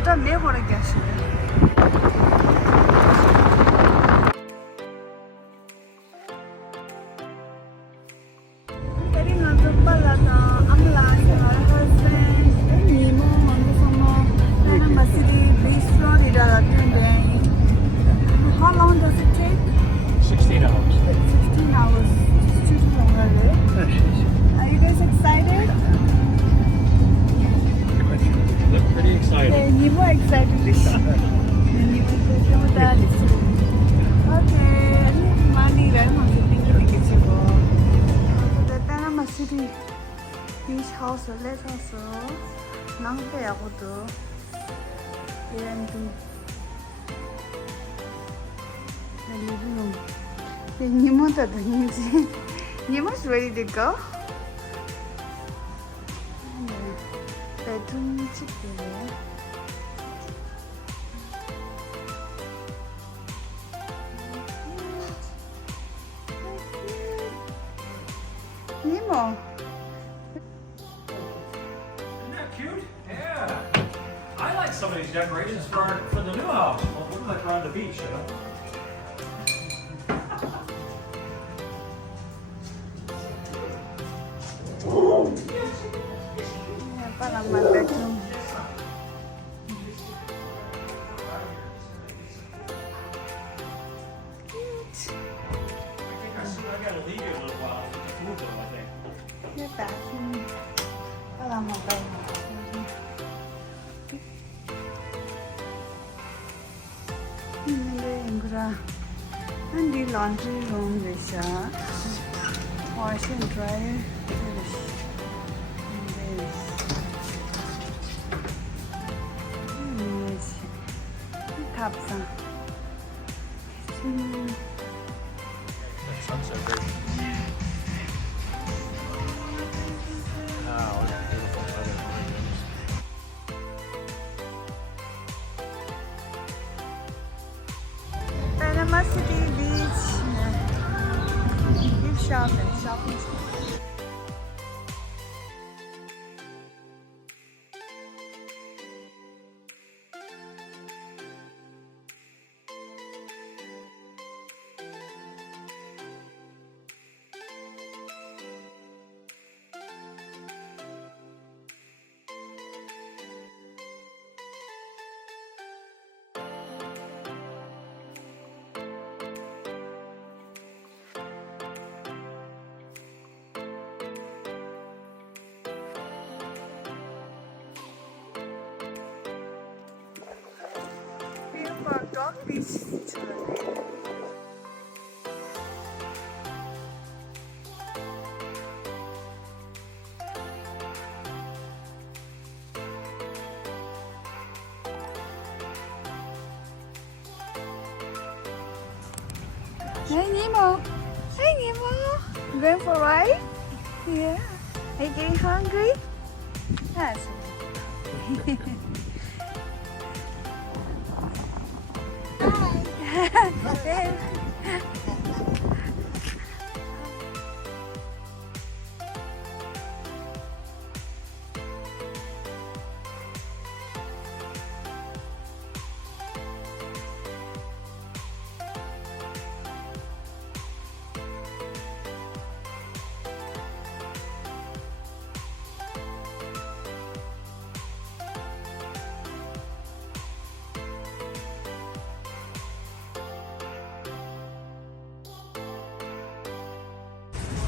어제 내보내 계시네. Tadi ngajumpa lata amla sama husband Nemo mandu sama karena masih di bistro di dalam deh. How long does it take? 16 hours. 16 hours. Too long already. Are you guys excited? You look pretty excited. 네, Nemo excited this. Nemo kemudian this. Okay, mandi dah masih tinggi dikit juga. Panama City beach house, lake house, 낭패하고도 얘도 living room. Ni모도 다니지. Nimo's ready to go. bedroom 집이에요. Nemo. Isn't that cute? Yeah. I like some of these decorations for the new house. Well, it looks like we're on the beach, you know? Parang my bedroom. I gotta leave you a little while to move them, I think. The bathroom. Parang my bedroom. And the laundry room is wash and dryer. Cups. That sunset right. Wow, that's beautiful weather. Panama City Beach. Gift shop and shopping. Dog beach. Hey Nemo! Hey Nemo! Going for a ride? Yeah. Are you getting hungry? Yes.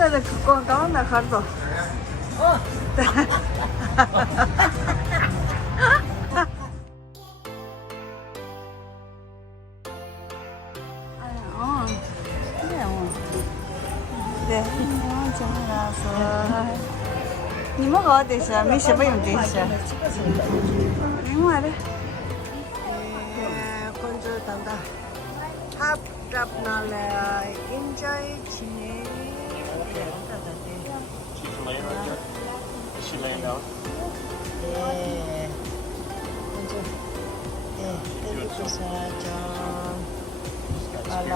나도 그거 가온다 가도. 네, 정말 나서. 你们好的是，没什么用的是。另外的。கொஞ்சம் தந்தா. Hap rap nala enjoy chine. She's laying right there. Is she laying down? 네. 먼저 네, Good. 사장 Got scared. 알라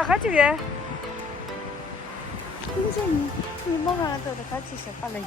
빨라 같이 해. 인생이 이모가 또 같이 해 빨리.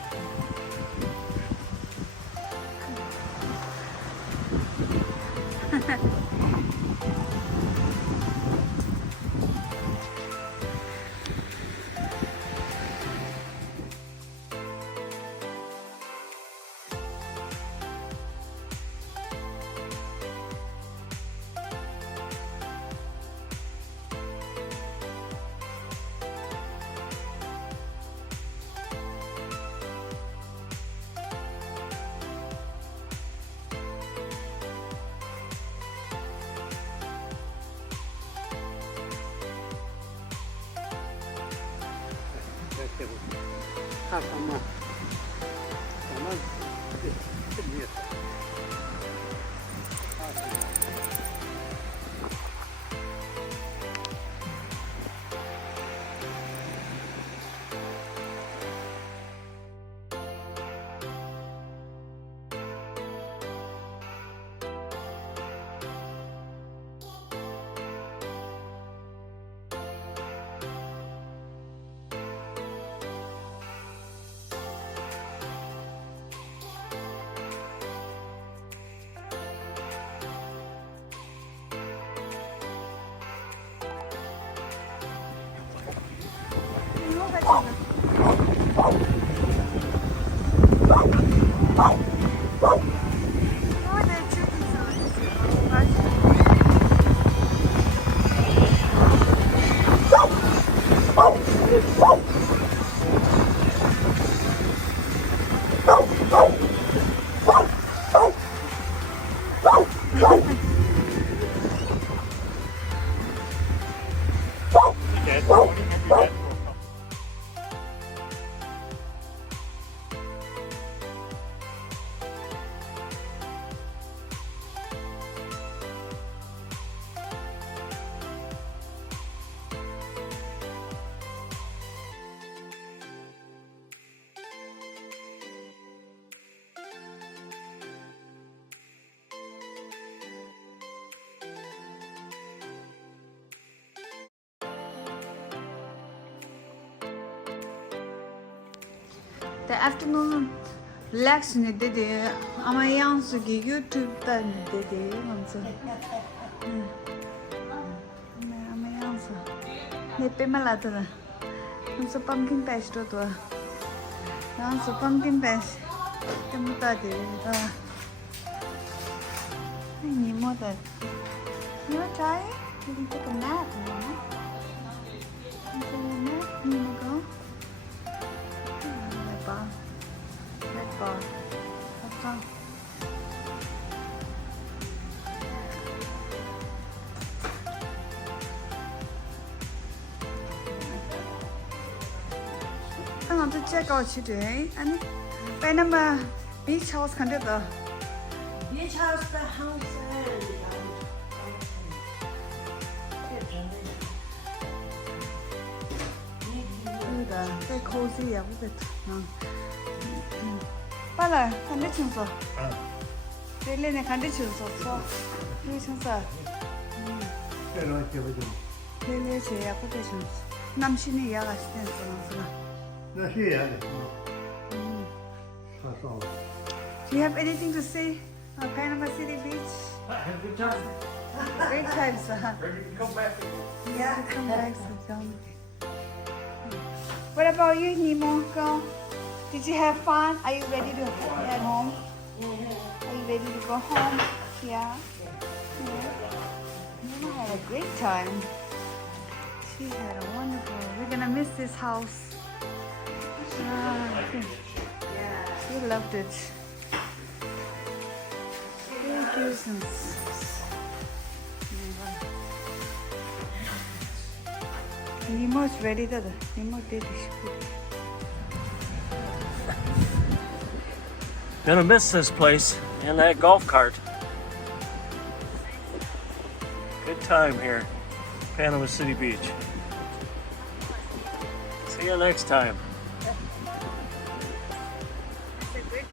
이모가 지금. 내 집에서 맛있어. The afternoon relax ne dedi ama yansı ki YouTube'da ne dedi mansı. Ama yansı. Ne pemaladı da. Mansı pumpkin patch to. Yansı pumpkin patch. Kamuta dedi. Ni mo da. You want to try it? You can take a nap. You take a nap. You want to go? Red bar. That's all. I'm going to check out today. And Panama Beach House can do the Beach house, the house. very cozy. 빨라 컨디션서. 벨레네 컨디션서. 컨디션서. 벨레 제야 컨디션서. 남신이 이야가 시켰어. Do you have anything to say? Panama City Beach. Have a good time. Great times. Ready to come back. Yeah, come back. What about you, Nemo? Girl? Did you have fun? Are you ready to head home? Are you ready to go home? Yeah. Nemo had a great time. She had a wonderful. We're gonna miss this house. She loved it. Thank you. Nemo is ready to. Nemo did it. Gonna miss this place and that golf cart. Good time here, Panama City Beach. See you next time.